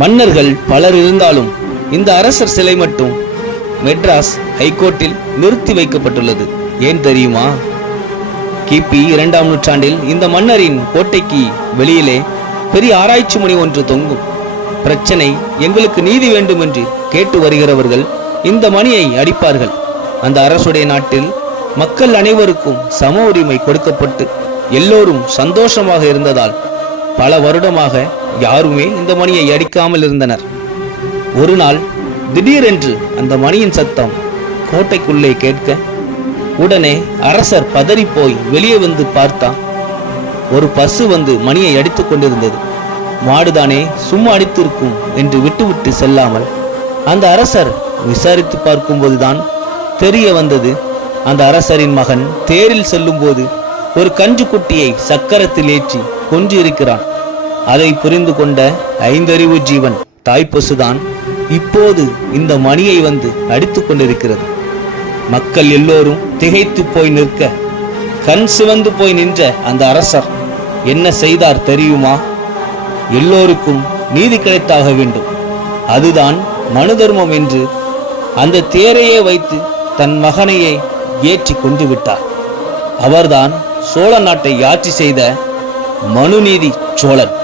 மன்னர்கள் பலர் இருந்தாலும் இந்த அரசர் சிலை மட்டும் மெட்ராஸ் ஹைகோர்ட்டில் நிறுத்தி வைக்கப்பட்டுள்ளது. ஏன் தெரியுமா? கிபி இரண்டாம் நூற்றாண்டில் இந்த மன்னரின் கோட்டைக்கு வெளியிலே பெரிய ஆராய்ச்சி மணி ஒன்று தொங்கும். பிரச்சனை எங்களுக்கு நீதி வேண்டும் என்று கேட்டு வருகிறவர்கள் இந்த மணியை அடிப்பார்கள். அந்த அரசுடைய நாட்டில் மக்கள் அனைவருக்கும் சம உரிமை கொடுக்கப்பட்டு எல்லோரும் சந்தோஷமாக இருந்ததால் பல வருடமாக யாருமே இந்த மணியை அடிக்காமல் இருந்தனர். ஒரு நாள் திடீரென்று அந்த மணியின் சத்தம் கோட்டைக்குள்ளே கேட்க உடனே அரசர் பதறிப்போய் வெளியே வந்து பார்த்தான். ஒரு பசு வந்து மணியை அடித்துக் கொண்டிருந்தது. மாடுதானே சும்மா அடித்திருக்கும் என்று விட்டுவிட்டு செல்லாமல் அந்த அரசர் விசாரித்து பார்க்கும்போதுதான் தெரிய வந்தது. அந்த அரசரின் மகன் தேரில் செல்லும்போது ஒரு கன்று குட்டியை சக்கரத்தில் ஏற்றி கொன்றிருக்கிறான். அதை புரிந்து கொண்ட ஐந்தறிவு ஜீவன் தாய்ப்பசுதான் இப்போது இந்த மணியை வந்து அடித்துக் கொண்டிருக்கிறது. மக்கள் எல்லோரும் திகைத்து போய் நிற்க கண் சிவந்து போய் நின்ற அந்த அரசர் என்ன செய்தார் தெரியுமா? எல்லோருக்கும் நீதி கிடைத்தாக வேண்டும். அதுதான் மனு தர்மம் என்று அந்த தேரையே வைத்து தன் மகனையே ஏற்றி கொண்டு விட்டார். அவர்தான் சோழ நாட்டை ஆட்சி செய்த మనునీది చోళన్.